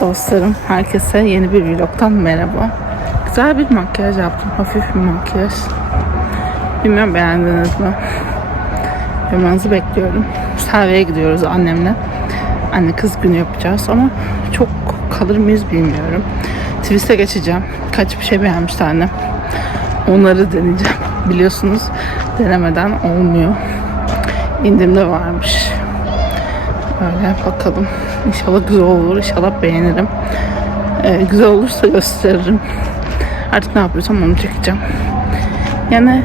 Dostlarım, herkese yeni bir vlogtan merhaba. Güzel bir makyaj yaptım, hafif bir makyaj. Bilmiyorum beğendiniz mi? Yorumlarınızı bekliyorum. Selvi'ye gidiyoruz annemle. Anne kız günü yapacağız ama çok kalır mıyız bilmiyorum. Twist'e geçeceğim. Kaç bir şey beğenmişti annem. Onları deneyeceğim. Biliyorsunuz denemeden olmuyor. İndirimde varmış. Öyle bakalım. İnşallah güzel olur. İnşallah beğenirim. Ee, güzel olursa gösteririm. Artık ne yapıyorsam onu çekeceğim. Yani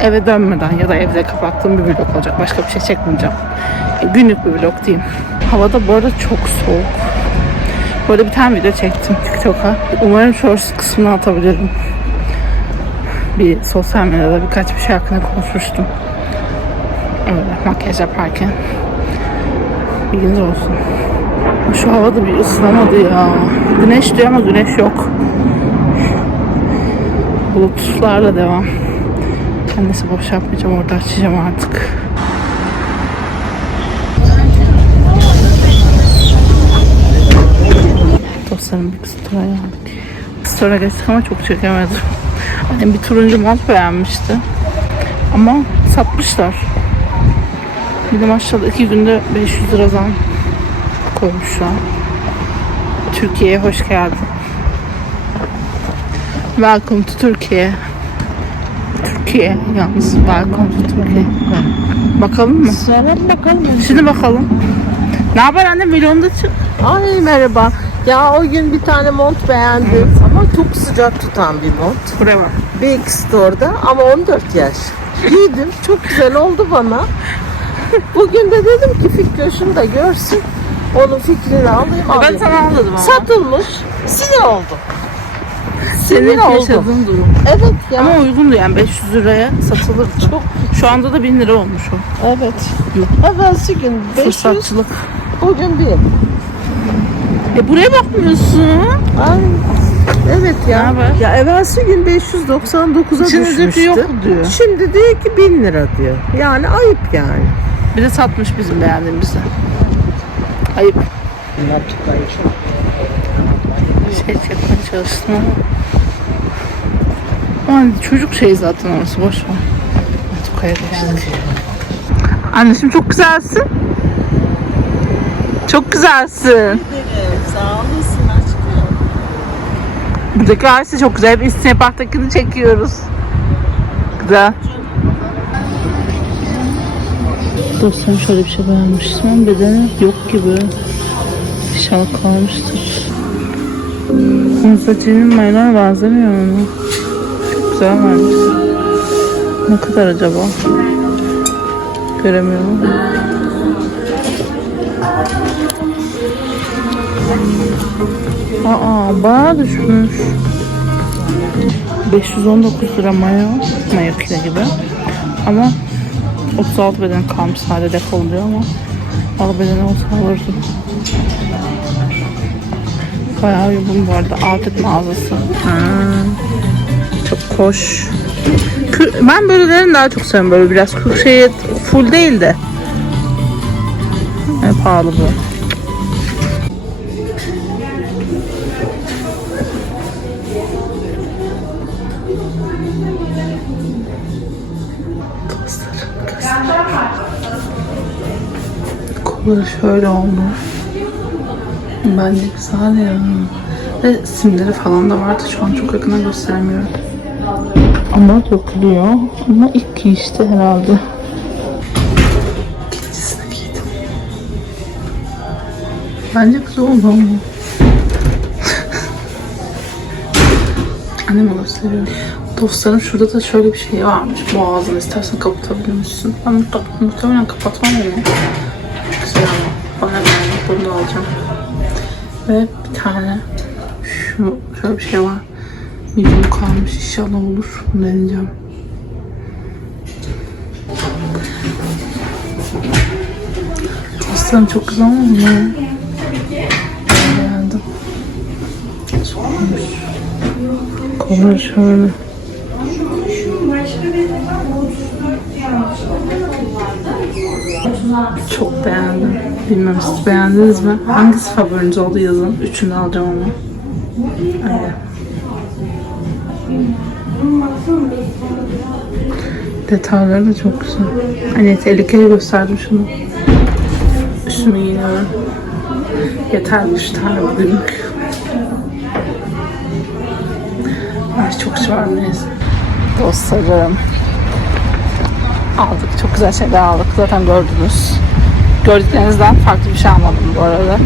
eve dönmeden ya da evde kapattığım bir vlog olacak. Başka bir şey çekmeyeceğim. E, Günlük bir vlog diyeyim. Havada bu arada çok soğuk. Bu bir tane video çektim TikTok'a. Umarım shorts kısmını atabilirim. Bir sosyal medyada birkaç bir şey hakkında konuşmuştum. Öyle makyaj yaparken. Bilginiz olsun. Şu havada bir ısınamadı ya. Güneş diyor ama güneş yok. Bulutlarla devam. Kendisi boş yapmayacağım orada açacağım artık. Dostlarım bir story aldık. Story geçtik ama çok çekemedim. Annem bir turuncu mont beğenmişti. Ama satmışlar. Bir de maşallah iki günde 500 lira zam koymuşlar. Türkiye'ye hoş geldin. Welcome to Türkiye. Türkiye yalnız. Welcome to Türkiye. Bakalım mı? Söyle bakalım. Şimdi bakalım. Ne haber annem? Milyonda çık. Ay merhaba. Ya o gün bir tane mont beğendim ama çok sıcak tutan bir mont. Buraya bak. Big Store'da ama 14 yaş. Giydim. Çok güzel oldu bana. Bugün de dedim ki Fikroş'um da görsün. Onun fikrini alayım. Ben alayım. sana anladım ama. Satılmış. Sinir oldum. Senin Sinir oldum. yaşadığın durum. Evet ya. Ama uygundu yani 500 liraya satılır. çok Şu anda da 1000 lira olmuş o. evet. Evvelsi gün 500, Fırsatçılık. bugün 1000. E buraya bakmıyorsun. Ay. Evet Ne ya. haber? Ya evvelsi gün 599'a İçinde düşmüştü. yok diyor. Şimdi diyor ki 1000 lira diyor. Yani ayıp yani. Bir de satmış bizim beğendiğimizi. Ayıp. Şey çekmeye çalıştım ama. Ama çocuk şey zaten orası boş ver. Tukaya geçtik. Anneciğim çok güzelsin. Çok güzelsin. Sağ olasın aşkım. Buradaki ağaçta çok güzel. Bir İstinye Park'takini çekiyoruz. Güzel. Dostlarım şöyle bir şey beğenmiştim ama bedeni yok gibi. İnşallah kalmıştır. Mısacının mayına benzemiyor mu? Çok güzel vermiş. Ne kadar acaba? Göremiyorum. Aa bayağı düşmüş. 519 lira mayo. Mayo kilo gibi. Ama 36 beden kalmış sadece defol diyor ama Valla bedeni olsa alırdım. Bayağı uygun bu arada. Outlet mağazası. Ha, çok hoş. Ben böylelerini daha çok seviyorum böyle biraz. Şey, full değil de. Ne pahalı bu. Kolları şöyle oldu. Bence güzel ya. Ve simleri falan da vardı. Şu an çok yakına göstermiyorum. Ama dökülüyor. Ama ilk giyişti herhalde. İkincisini giydim. Bence güzel oldu ama. Anneme gösteriyorum. Dostlarım şurada da şöyle bir şey varmış. Boğazını istersen kapatabilir misin? Ben muhtemelen kapatmam onu. Güzel ama. Bana beğendim. Bunu da alacağım. Ve bir tane şu şöyle bir şey var. Medium kalmış. İnşallah olur. Bunu deneyeceğim. Dostlarım çok güzel olmuş mu? Beğendim. Kolları şöyle. Çok beğendim. Bilmiyorum siz beğendiniz mi? Hangisi favoriniz oldu yazın? Üçünü alacağım ama. Öyle. Detayları da çok güzel. Hani tehlikeli gösterdim şunu. Üstümü giyiniyorum. Yeter üç tane bugünlük. Ay çok şey var neyse. Dostlarım. Aldık. Çok güzel şeyler aldık. Zaten gördünüz. Gördüklerinizden farklı bir şey almadım bu arada.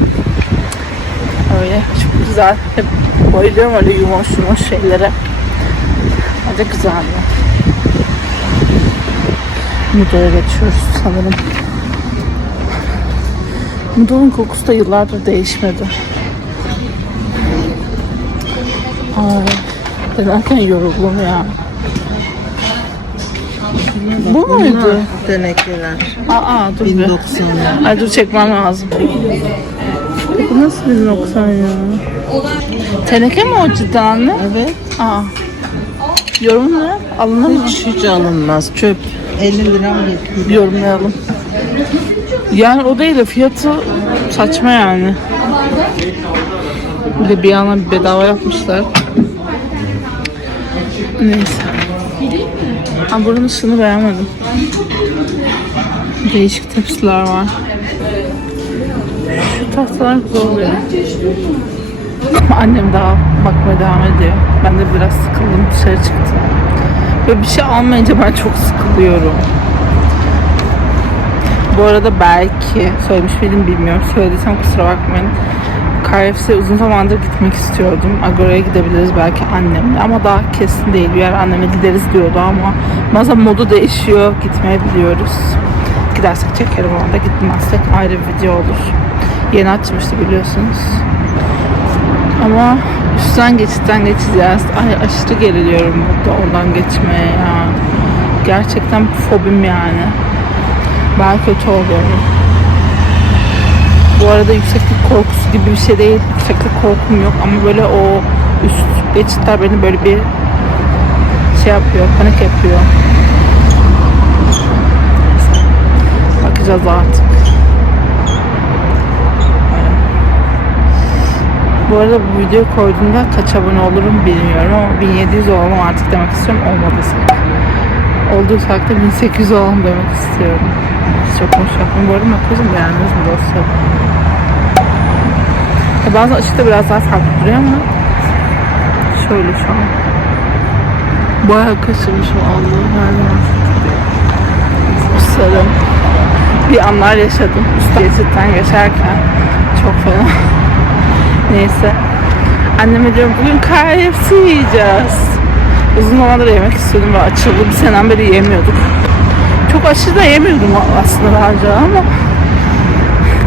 Öyle çok güzel. Hep bayılıyorum öyle yumuş yumuş şeylere. Hadi güzeldi. Mudo'ya geçiyoruz sanırım. Mudo'nun kokusu da yıllardır değişmedi. Ay, denerken yoruldum ya. Bu muydu? Tenekler. Aa dur bir. 1090'lar. Ay dur çekmem lazım. Bu nasıl bir noksan ya? Teneke mi o cidden anne? Evet. Aa. Yorum ne? Alınır mı? Hiç hiç alınmaz. Çöp. 50 lira mı? Yorumlayalım. Yani o değil de fiyatı saçma yani. Bir de bir yana bedava yapmışlar. Neyse. Ama buranın ışığını beğenmedim. Değişik tepsiler var. Şu tahtalar güzel oluyor. Annem daha bakmaya devam ediyor. Ben de biraz sıkıldım dışarı çıktım. Böyle bir şey almayınca ben çok sıkılıyorum. Bu arada belki söylemiş miydim bilmiyorum. Söylediysem kusura bakmayın. KFC uzun zamandır gitmek istiyordum. Agora'ya gidebiliriz belki annemle ama daha kesin değil. Bir yer anneme gideriz diyordu ama bazen modu değişiyor. Gitmeyebiliyoruz. Gidersek çekerim orada. Gitmezsek ayrı bir video olur. Yeni açmıştı biliyorsunuz. Ama üstten geçitten geçeceğiz. Ay aşırı geriliyorum burada oradan geçmeye ya. Gerçekten fobim yani. Ben kötü oluyorum. Bu arada yükseklik korkusu gibi bir şey değil. Yükseklik korkum yok ama böyle o üst geçitler beni böyle bir şey yapıyor, panik yapıyor. Bakacağız artık. Bu arada bu videoyu koyduğumda kaç abone olurum bilmiyorum ama 1700 olalım artık demek istiyorum olmadıysak. Olduysak da 1800 olalım demek istiyorum. Çok hoş yaptım. Bu arada makyajım beğendiniz mi dostlar? Ya bazen ışıkta biraz daha farklı duruyor ama şöyle şu an. Bayağı kaçırmışım Allah'ım her zaman. Dostlarım. Bir anlar yaşadım. Üst geçitten geçerken. Çok fena. Neyse. Anneme diyorum bugün KFC yiyeceğiz. Uzun zamandır yemek istiyordum ve açıldı. Bir seneden beri yemiyorduk. Çok aşırı da yemiyordum aslında daha önce ama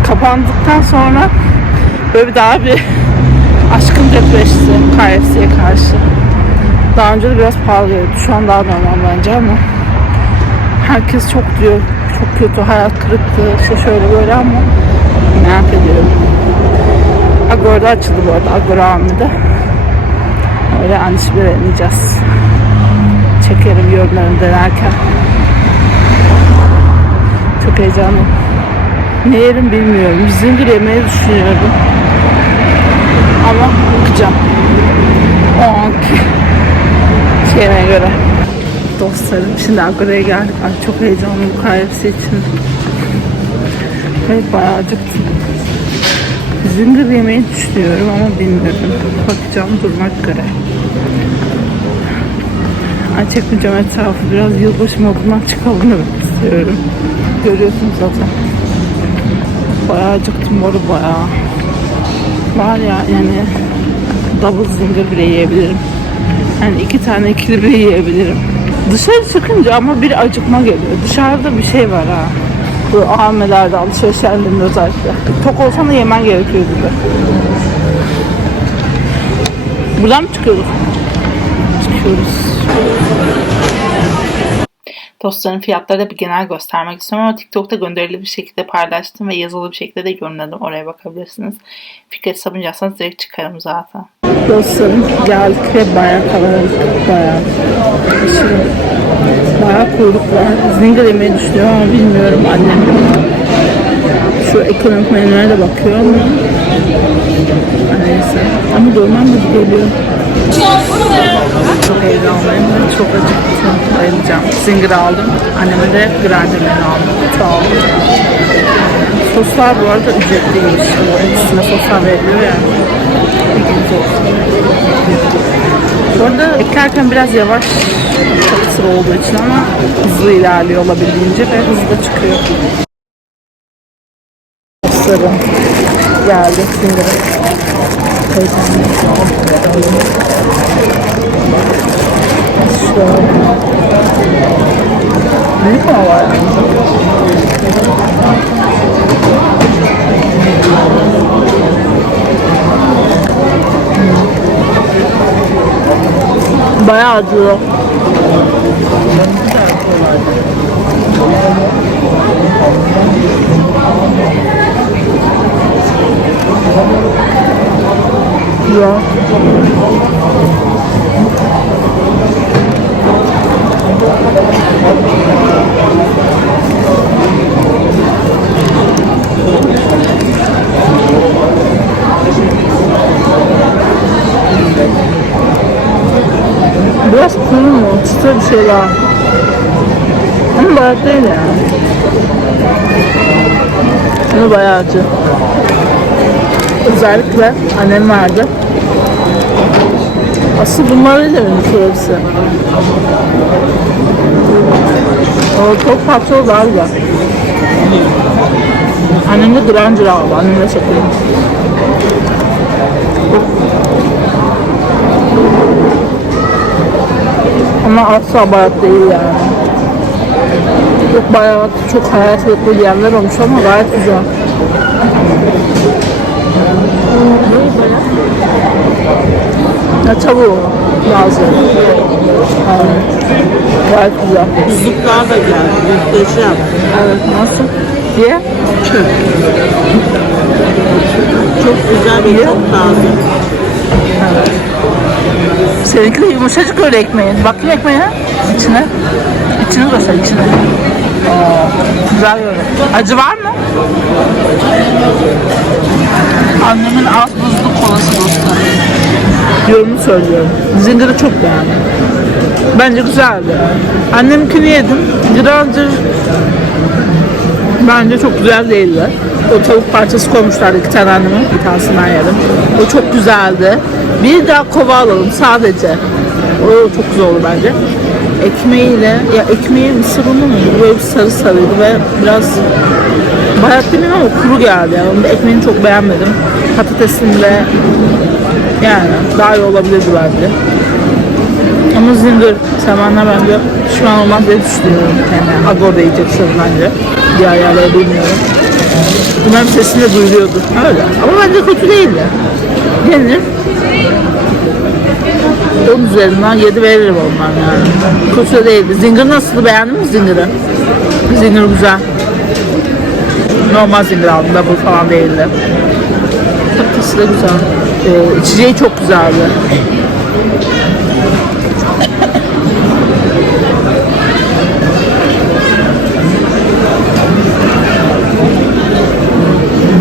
kapandıktan sonra böyle bir daha bir aşkım depreşti KFC'ye karşı. Daha önce de biraz pahalıydı. Şu an daha normal bence ama herkes çok diyor çok kötü hayat kırıktı işte şöyle böyle ama merak ediyorum. Agora'da açıldı bu arada Agora Ami'de. Öyle anişleri deneyeceğiz. Çekerim yorumlarını denerken. Çok heyecanlıyım. Ne yerim bilmiyorum. Zincir yemeyi düşünüyorum. Ama bakacağım. O anki şeyine göre. Dostlarım şimdi Agora'ya geldik. Ay çok heyecanlıyım KFC için. Ve bayağı acıktım. Zinger yemeyi düşünüyorum ama bilmiyorum. Bakacağım durmak göre. Ay çekmeyeceğim etrafı. Biraz yılbaşı modundan çıkalım istiyorum. Görüyorsunuz zaten. Bayağı acıktım bu arada bayağı. Var ya yani double zinger bile yiyebilirim. Yani iki tane ikili bile yiyebilirim. Dışarı çıkınca ama bir acıkma geliyor. Dışarıda bir şey var ha. Bu AVM'lerde alışveriş yerlerinde özellikle. Tok olsan da yemen gerekiyor gibi. Buradan mı çıkıyoruz? Çıkıyoruz. Dostların fiyatları da bir genel göstermek istiyorum ama TikTok'ta gönderili bir şekilde paylaştım ve yazılı bir şekilde de yorumladım. Oraya bakabilirsiniz. Fikret Sabuncu yazsanız direkt çıkarım zaten. Dostlarım geldik ve bayağı kalabalık. Bayağı aşırı. Bayağı kuyruk var. Zinger yemeyi düşünüyorum ama bilmiyorum annem. Şu ekonomik menüye de bakıyor ama neyse. Ama doymam gibi geliyor. Çok heyecanlıyım ve çok acıktım. Bayılacağım. Zinger aldım. Anneme de grandemen aldım. Kutu aldım. Soslar bu arada ücretliymiş. Üstüne soslar veriliyor ya. Bilginiz olsun. Bu arada eklerken biraz yavaş çok sıra olduğu için ama hızlı ilerliyor olabildiğince ve hızlı çıkıyor. Soslarım geldi. Zinger'ın. Şöyle. Büyük ama var. Bayağı acıyor. Ya. Biraz kuru mu? Çıtır bir şey daha. Ama bayağı değil yani. Bunu bayağı acı. Özellikle annem vardı. Asıl bunlarıyla ünlü hepsi. O çok farklı daha güzel. Annem de Granger aldı. Annem de satıyor. Ama asla bayat değil yani. Çok bayat, çok hayatlıklı diyenler olmuş ama gayet güzel. Ya tavuğu lazım. Aynen. Gayet güzel. Buzluklar da geldi. Muhteşem. Evet, nasıl? Diye? Çöp. Çok güzel ve çok taze. Seninki de yumuşacık öyle ekmeğin. Bakayım ekmeğine. İçine. İçini göster içine. Güzel böyle. Acı var mı? Annemin az buzlu kolası dostlar. Yorumunu söylüyorum. Zinger'ı çok beğendim. Bence güzeldi. Annemkini yedim. Granger bence çok güzel değildi. O tavuk parçası koymuşlardı iki tane anneme. Bir tanesini ben yedim. O çok güzeldi. Bir daha kova alalım sadece. O çok güzel olur bence. Ekmeğiyle, ya ekmeği mısır unu mu? Böyle sarı sarıydı ve biraz bayat demeyeyim ama kuru geldi. Yani onun ekmeğini çok beğenmedim. Patatesini de yani daha iyi olabilirdi bence. Ama zincir sevenler bence pişman olmaz diye düşünüyorum. Yani Agor'da yiyeceksin bence. Diğer yerleri bilmiyorum. Umarım sesini de duyuluyordur. Öyle. Ama bence kötü değildi. Yenir. 10 üzerinden 7 veririm ondan yani. Kötü de değildi. Zinger nasıldı? Beğendin mi Zinger'ı? Zinger güzel. Normal Zinger aldım. Double falan değildi. Patatesi de güzel. Ee, içeceği çok güzeldi.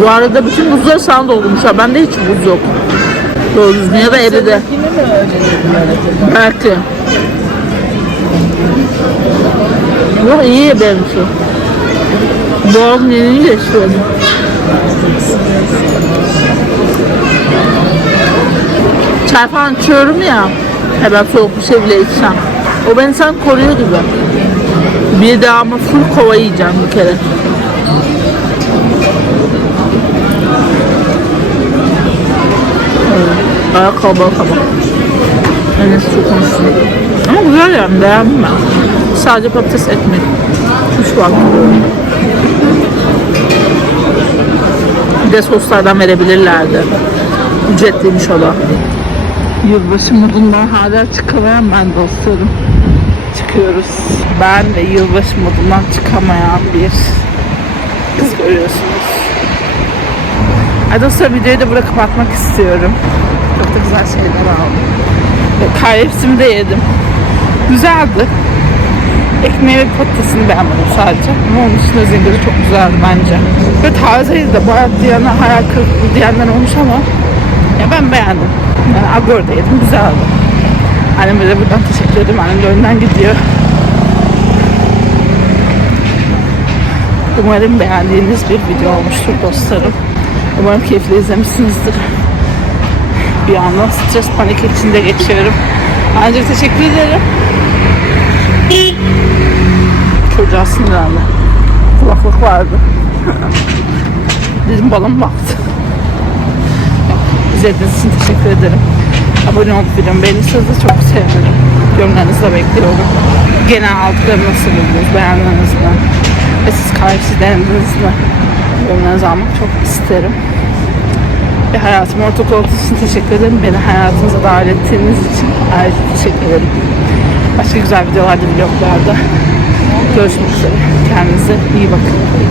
Bu arada bütün buzları sana doldurmuşlar. Bende hiç buz yok. Doğru düzgün ya da eridi. Belki. Yok iyi benim şu. Boğazım yeni geçiyor. Çay falan içiyorum ya. Hemen soğuk bir şey bile içsem. O beni sen koruyor gibi. Bir daha ama full kova yiyeceğim bir kere. Bayağı kalabalık ama. Enes çok konuşsun. Ama güzel yani beğendim ben. Sadece patates ekmek. Üç var. Bir de soslardan verebilirlerdi. Ücretliymiş o da. Yılbaşı modundan hala çıkamayan ben dostlarım. Çıkıyoruz. Ben de yılbaşı modundan çıkamayan bir kız görüyorsunuz. Ay dostlar videoyu da burada kapatmak istiyorum. Çok da güzel şeyler aldım. KFC'mi de yedim. Güzeldi. Ekmeği ve patatesini beğenmedim sadece. Ama onun dışında zinciri çok güzeldi bence. Ve tazeydi de bayağı diyene hayal kırıklığı diyenler olmuş ama ya ben beğendim. Yani Agor'da yedim güzeldi. Anneme de buradan teşekkür ederim. Annem de önden gidiyor. Umarım beğendiğiniz bir video olmuştur dostlarım. Umarım keyifli izlemişsinizdir. Bir yandan stres panik içinde geçiyorum. Ancak teşekkür ederim. Çocuğa sinirlendi. Kulaklık vardı. Dedim mı baktı? İzlediğiniz için teşekkür ederim. Abone olup videomu beğenirseniz de çok sevinirim. Yorumlarınızı da bekliyorum. Genel aldıklarımı nasıl buldunuz? Beğendiniz mi? Ve siz karşı denediniz mi? Yorumlarınızı almak çok isterim. Ve hayatıma ortak olduğunuz için teşekkür ederim. Beni hayatınıza dahil ettiğiniz için ayrıca teşekkür ederim. Başka güzel videolarda, vloglarda görüşmek üzere. Kendinize iyi bakın.